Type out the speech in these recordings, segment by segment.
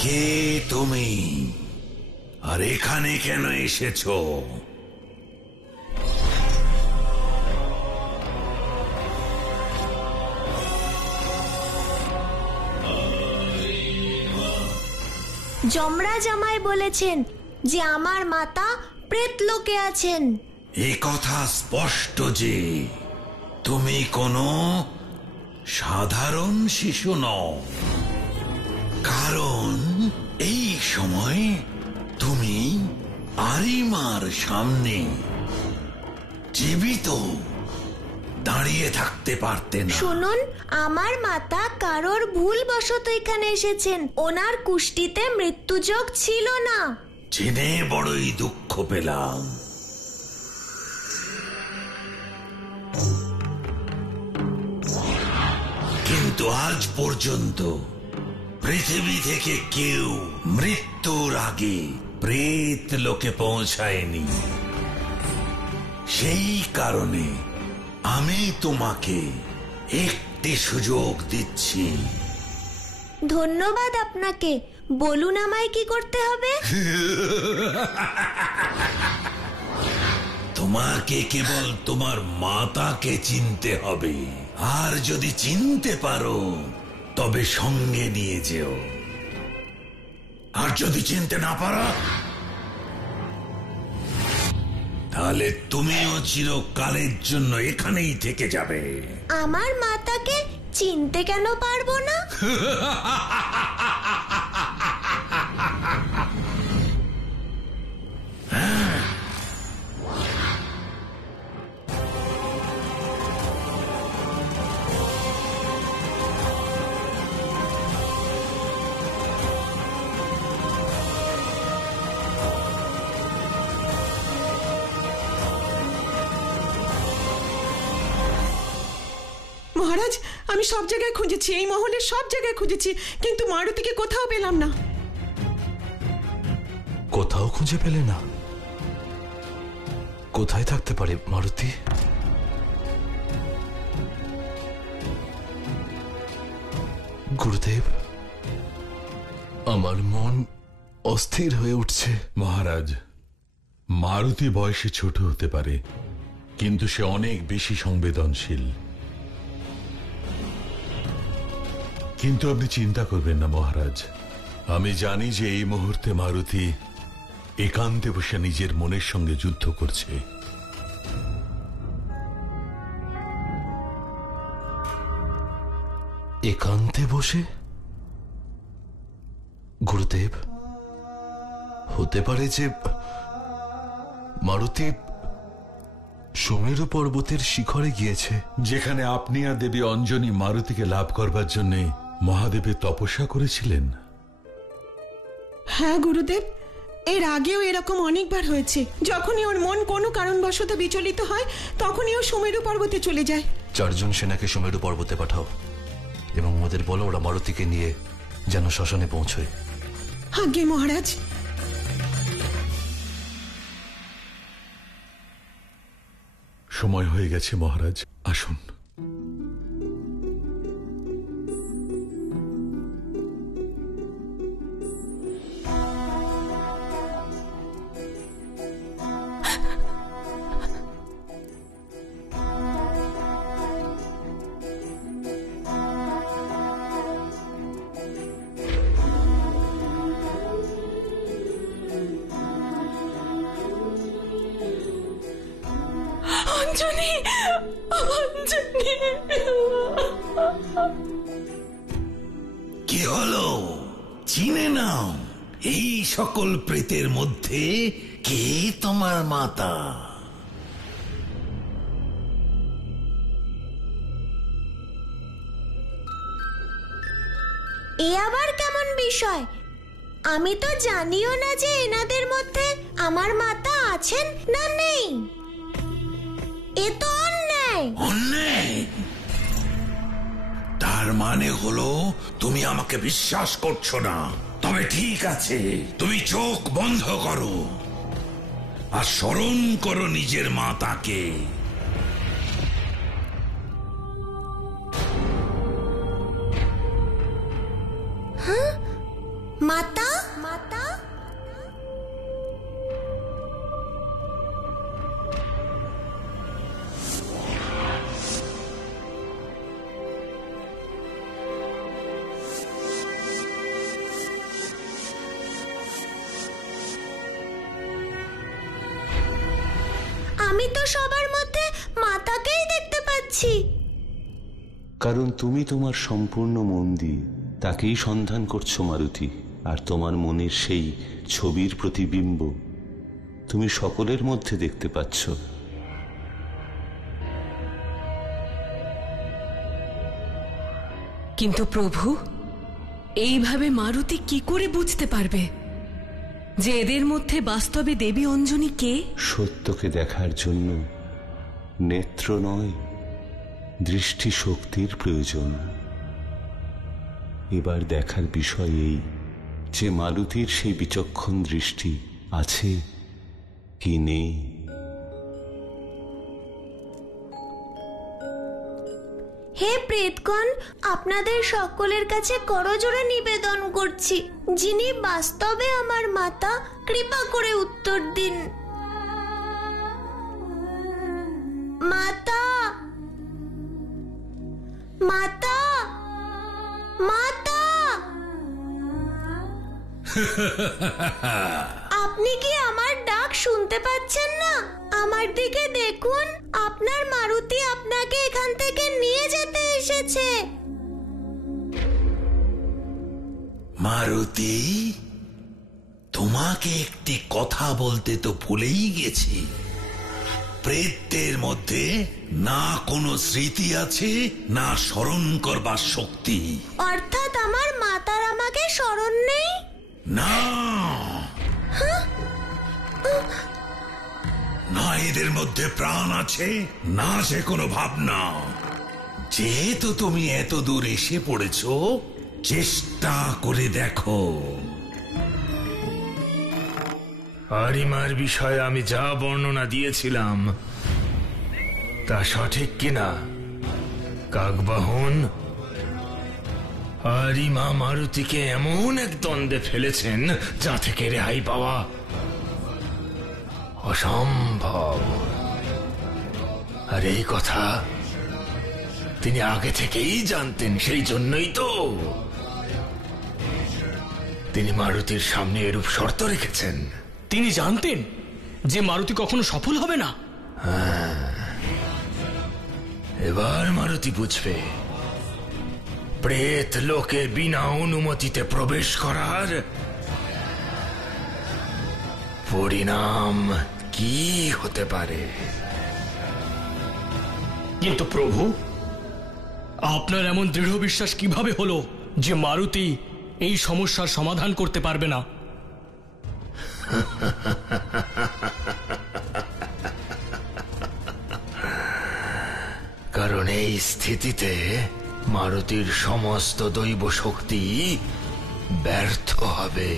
কে তুমি আর এখানে কেন এসেছো? যমরাজ আমায় বলেছেন যে আমার মাতা প্রেতলোকে আছেন। এ কথা স্পষ্ট যে তুমি কোনো সাধারণ শিশু নও, কারণ এই সময় তুমি আরিমার সামনে জীবিত দাঁড়িয়ে থাকতে পারতে না। শুনুন, আমার মাতা কারোর ভুলবশত এখানে এসেছেন। ওনার কুষ্ঠিতে মৃত্যুযোগ ছিল না। জেনে বড়ই দুঃখ পেলাম। কিন্তু আজ পর্যন্ত পৃথিবী থেকে কেউ মৃত্যুর আগে প্রেত লোকে পৌঁছায়নি। সেই কারণে আমি তোমাকে একটি সুযোগ দিচ্ছি। ধন্যবাদ আপনাকে। বলুন আমায় কি করতে হবে? তোমাকে কেবল তোমার মাতাকে চিনতে হবে, আর যদি চিনতে পারো তবে সঙ্গে নিয়ে যেও, আর যদি চিনতে না পারো তাহলে তুমিও চিরকালের জন্য এখানেই থেকে যাবে। আমার মাতাকে চিনতে কেন পারবো না? মহারাজ, আমি সব জায়গায় খুঁজেছি, এই মহলের সব জায়গায় খুঁজেছি, কিন্তু মারুতিকে কোথাও পেলাম না। কোথাও খুঁজে পেলে না? কোথায় থাকতে পারে মারুতি? গুরুদেব, আমার মন অস্থির হয়ে উঠছে। মহারাজ, মারুতি বয়সে ছোট হতে পারে, কিন্তু সে অনেক বেশি সংবেদনশীল। কিন্তু আপনি চিন্তা করবেন না মহারাজ, আমি জানি যে এই মুহূর্তে মারুতি একান্তে বসে নিজের মনের সঙ্গে যুদ্ধ করছে। একান্তে বসে? গুরুদেব, হতে পারে যে মারুতি সুমেরু পর্বতের শিখরে গিয়েছে, যেখানে আপনি আর দেবী অঞ্জনী মারুতিকে লাভ করবার জন্য মহাদেবের তপস্যা করেছিলেন। হ্যাঁ গুরুদেব, এর আগেও এরকম অনেকবার হয়েছে। যখনই ওর মন কোনো কারণবশত বিচলিত হয়, তখনই ও সুমেরু পর্বতে চলে যায়। 4 জন সেনাকে সুমেরু পর্বতে পাঠাও এবং ওদের বলো ওরা মারুতিকে নিয়ে যেন শ্মশানে পৌঁছয়। আজ্ঞে মহারাজ। সময় হয়ে গেছে মহারাজ, আসুন। কি হলো, চিনে নাও এই সকল প্রেতের মধ্যে কে তোমার মাতা? এ আবার কেমন বিষয়? আমি তো জানিও না যে এনাদের মধ্যে আমার মাতা আছেন না নেই। এ তো অন্যায়। অন্যায়? তার মানে হলো তুমি আমাকে বিশ্বাস করছো না। তবে ঠিক আছে, তুমি চোখ বন্ধ করো আর স্মরণ করো নিজের মাতাকে। আমি তো সবার মধ্যে মাতাকেই দেখতে পাচ্ছি। কারণ তুমি তোমার সম্পূর্ণ মন দিয়ে তাকেই সন্ধান করছো মারুতি, আর তোমার মনের সেই ছবির প্রতিবিম্ব তুমি সকলের মধ্যে দেখতে পাচ্ছ। কিন্তু প্রভু, এইভাবে মারুতি কি করে বুঝতে পারবে যে এদের মধ্যে বাস্তবে দেবী অঞ্জনী কে? সত্যকে দেখার জন্য নেত্র নয়, দৃষ্টি শক্তির প্রয়োজন। এবার দেখার বিষয় এই যে মালতীর সেই বিচক্ষণ দৃষ্টি আছে কি নেই। হে প্রেতগণ, আপনাদের সকলের কাছে করজোড়ে নিবেদন করছি, যিনি বাস্তবে আমার মাতা, কৃপা করে উত্তর দিন। মাতা, মাতা, মাতা। আপনি কি আমার ডাক শুনতে পাচ্ছেন না? আমার দিকে দেখুন, আপনার মারুতি আপনাকে এখান থেকে নিয়ে যেতে এসেছে। মারুতি, তোমাকে একটি কথা বলতে তো ভুলেই গেছি। প্রেতদের মধ্যে না কোনো স্মৃতি আছে, না স্মরণ করবার শক্তি। অর্থাৎ আমার মাতার আমাকে স্মরণ নেই? না, না এদের মধ্যে প্রাণ আছে, না যে কোনো ভাবনা। যেহেতু তুমি এত দূর এসে পড়েছ, চেষ্টা করে দেখো। আরিমার বিষয়ে আমি যা বর্ণনা দিয়েছিলাম তা সঠিক কিনা? কাকবাহন, আরিমা মারুতিকে এমন এক দ্বন্দ্বে ফেলেছেন যা থেকে রেহাই পাওয়া অসম্ভব। আর এই কথা তিনি আগে থেকেই জানতেন, সেই জন্যই তো তিনি মারুতির সামনে এরূপ শর্ত রেখেছেন। তিনি জানতেন যে মারুতি কখনো সফল হবে না। এবার মারুতি বুঝবে প্রেত লোকে বিনা অনুমতিতে প্রবেশ করার পরিণাম কি হতে পারে। কিন্তু প্রভু, আপনার এমন দৃঢ় বিশ্বাস কিভাবে হলো যে মারুতি এই সমস্যার সমাধান করতে পারবে না? কারণ এই স্থিতিতে মারুতির সমস্ত দৈব শক্তি ব্যর্থ হবে।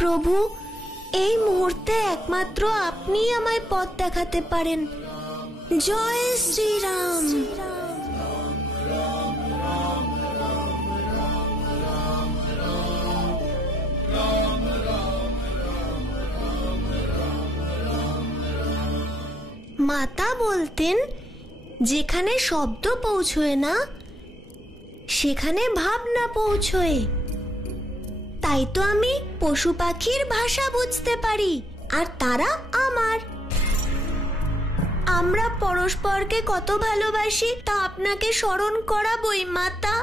প্রভু, এই মুহূর্তে একমাত্র আপনিই আমায় পথ দেখাতে পারেন। জয় শ্রীরাম। মাতা বলতেন, যেখানে শব্দ পৌঁছয় না সেখানে ভাবনা পৌঁছয়। তাই তো আমি পশু পাখির ভাষা বুঝতে পারি, আর তারা আমার। আমরা পরস্পরকে কত ভালোবাসি তা আপনাকে স্মরণ করাবই মাতা।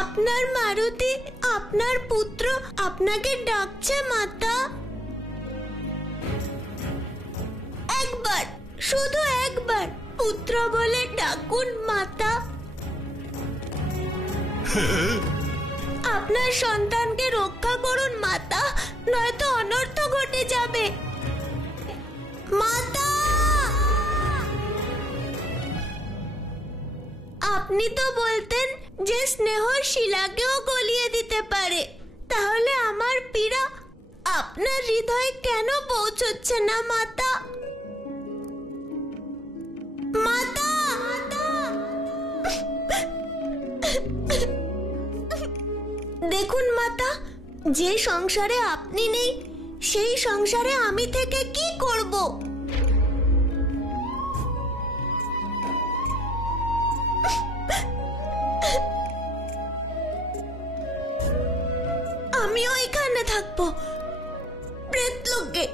আপনার মারুতি, আপনার পুত্র আপনাকে ডাকছে মাতা। একবার, শুধু একবার পুত্র বলে ডাকুন মাতা। আপনার সন্তানকে রক্ষা করুন মাতা, নয়তো অনর্থ ঘটে যাবে মাতা। আপনি তো বলতেন যে স্নেহ শিলাকেও গলিয়ে দিতে পারে, তাহলে আমার পীড়া আপনার হৃদয়ে কেন পৌঁছচ্ছে না মাতা? মাতা, দেখুন মাতা, যে সংসারে আপনি নেই সেই সংসারে আমি থেকে কি করব? আমিও এখানে থাকবো প্রেতলোকে,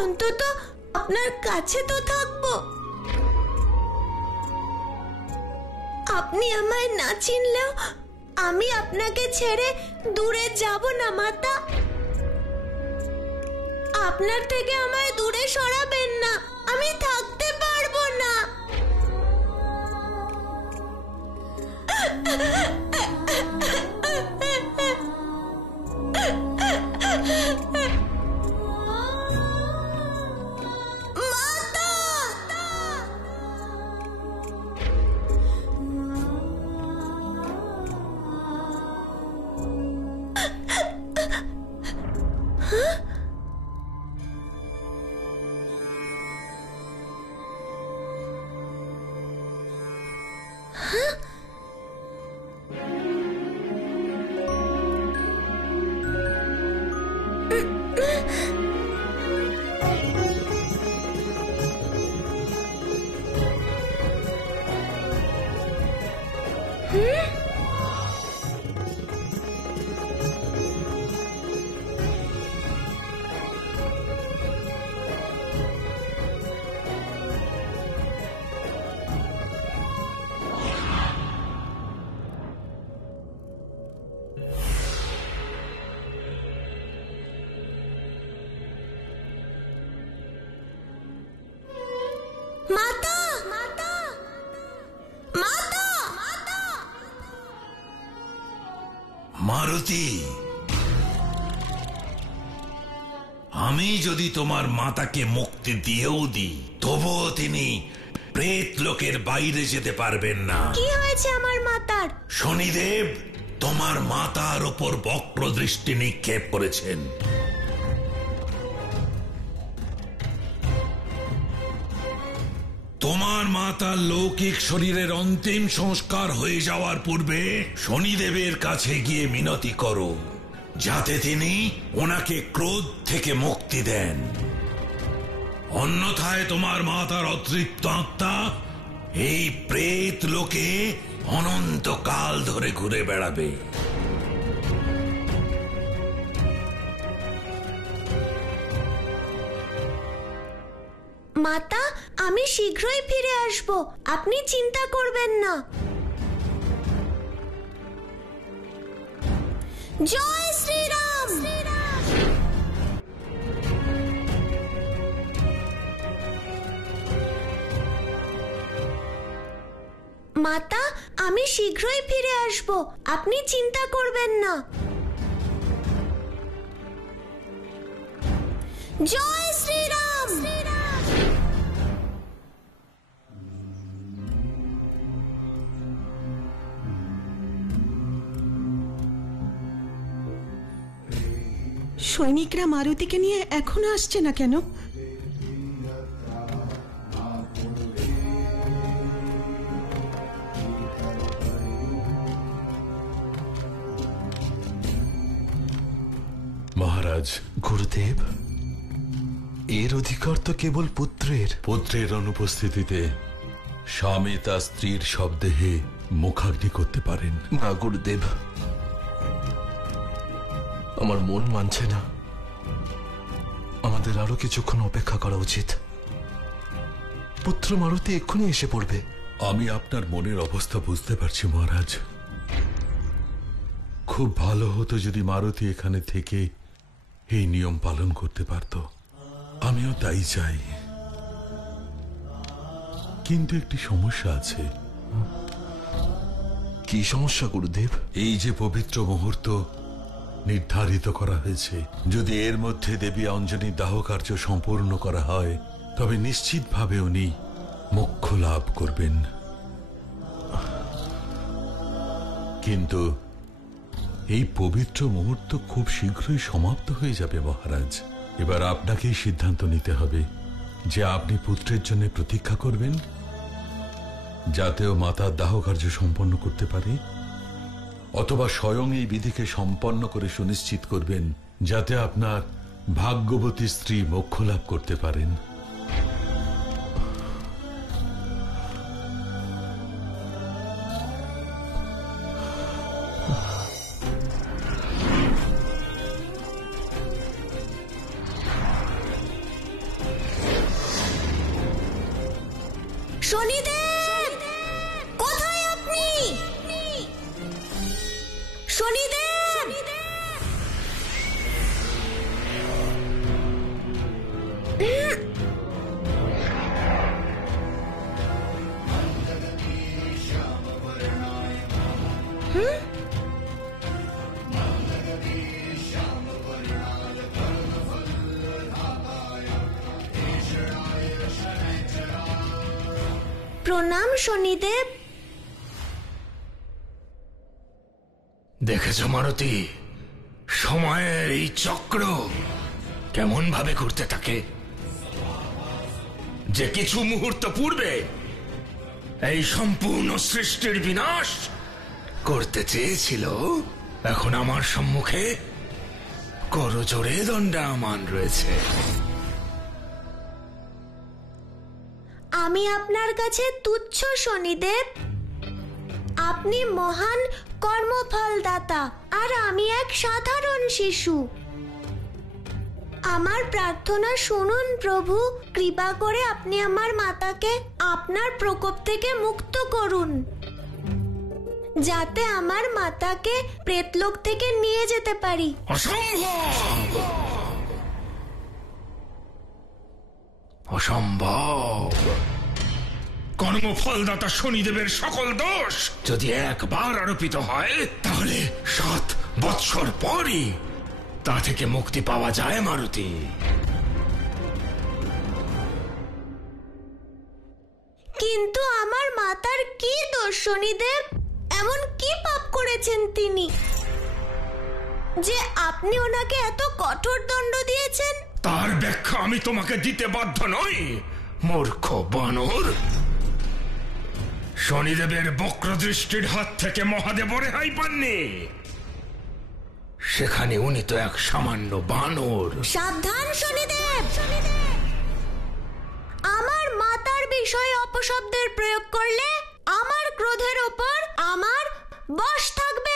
অন্তত আপনার কাছে তো থাকবো। আপনি আমায় না চিনলেও আমি আপনাকে ছেড়ে দূরে যাব না মাতা। আপনার থেকে আমায় দূরে সরাবেন না, আমি থাকতে পারবো না। মাতা, মাতা, মাতা, মাতা। মারুতি, আমি যদি তোমার মাতাকে মুক্তি দিয়েও দিই, তবুও তিনি প্রেত লোকের বাইরে যেতে পারবেন না। কি হয়েছে আমার মাতার? শনিদেব তোমার মাতার উপর বক্র দৃষ্টি নিক্ষেপ করেছেন। তোমার মাতার লৌকিক শরীরের অন্তিম সংস্কার হয়ে যাওয়ার পূর্বে শনিদেবের কাছে গিয়ে মিনতি করো, যাতে তিনি ওনাকে ক্রোধ থেকে মুক্তি দেন। অন্যথায় তোমার মাতার অতৃপ্ত আত্মা এই প্রেত লোকে অনন্তকাল ধরে ঘুরে বেড়াবে। মাতা, আমি শীঘ্রই ফিরে আসব, আপনি চিন্তা করবেন না। জয় শ্রীরাম। মাতা, আমি শীঘ্রই ফিরে আসব, আপনি চিন্তা করবেন না। জয় শ্রীরাম। সৈনিকরা মারুতিকে নিয়ে এখনো আসছে না কেন? মহারাজ, গুরুদেব, এর অধিকার তো কেবল পুত্রের। পুত্রের অনুপস্থিতিতে স্বামী তার স্ত্রীর শবদেহে মুখাগ্নি করতে পারেন না গুরুদেব, আমার মন মানছে না। আমাদের আরো কিছুক্ষণ অপেক্ষা করা উচিত। পুত্র মারুতি এক্ষুনি এসে পড়বে। আমি আপনার মনের অবস্থা বুঝতে পারছি মহারাজ, খুব ভালো হতো যদি মারুতি এখানে থেকে এই নিয়ম পালন করতে পারত। আমিও তাই চাই, কিন্তু একটি সমস্যা আছে। কি সমস্যা গুরুদেব? এই যে পবিত্র মুহূর্ত নির্ধারিত করা হয়েছে, যদি এর মধ্যে দেবী অঞ্জনীর দাহ কার্য সম্পূর্ণ করা হয় তবে নিশ্চিতভাবে উনি মোক্ষ লাভ করবেন। কিন্তু এই পবিত্র মুহূর্ত খুব শীঘ্রই সমাপ্ত হয়ে যাবে মহারাজ। এবার আপনাকেই সিদ্ধান্ত নিতে হবে যে আপনি পুত্রের জন্য প্রতীক্ষা করবেন যাতেও মাতার দাহ কার্য সম্পন্ন করতে পারে, অথবা স্বয়ং এই বিধিকে সম্পন্ন করে সুনিশ্চিত করবেন যাতে আপনার ভাগ্যবতী স্ত্রী মোক্ষ লাভ করতে পারেন। শনিদেব, কোথায় আপনি? শনিদেব, প্রণাম শনিদেব। দেখেছ মারুতি, সময়ের এই চক্র কেমন ভাবে ঘুরতে থাকে। যে কিছু মুহূর্ত পূর্বে এই সম্পূর্ণ সৃষ্টির বিনাশ করতে চেয়েছিল, এখন আমার সম্মুখে করজোড়ে দণ্ডায়মান রয়েছে। আমি আপনার কাছে তুচ্ছ শনিদেব। আপনি মহান কর্মফলদাতা আর আমি এক সাধারণ শিশু। আমার প্রার্থনা শুনুন প্রভু, কৃপা করে আপনি আমার মাতাকে আপনার প্রকোপ থেকে মুক্ত করুন, যাতে আমার মাতাকে প্রেতলোক থেকে নিয়ে যেতে পারি। অসম্ভব, অসম্ভব। কর্মফলদাতা শনিদেবের সকল দোষ যদি একবার আরোপিত হয় তাহলে 7 বৎসর পরই তা থেকে মুক্তি পাওয়া যায় মারুতি। কিন্তু আমার মাতার কি দোষ শনিদেব? এমন কি পাপ করেছেন তিনি যে আপনি ওনাকে এত কঠোর দণ্ড দিয়েছেন? তার ব্যাখ্যা আমি তোমাকে দিতে বাধ্য নই, মূর্খ বানর। শনিদেবের বক্রদৃষ্টির হাত থেকে মহাদেব রেহাই পাননি, সেখানে উনি তো এক সামান্য বানর। সাবধান শনিদেব, আমার মাতার বিষয়ে অপশব্দের প্রয়োগ করলে আমার ক্রোধের ওপর আমার বশ থাকবে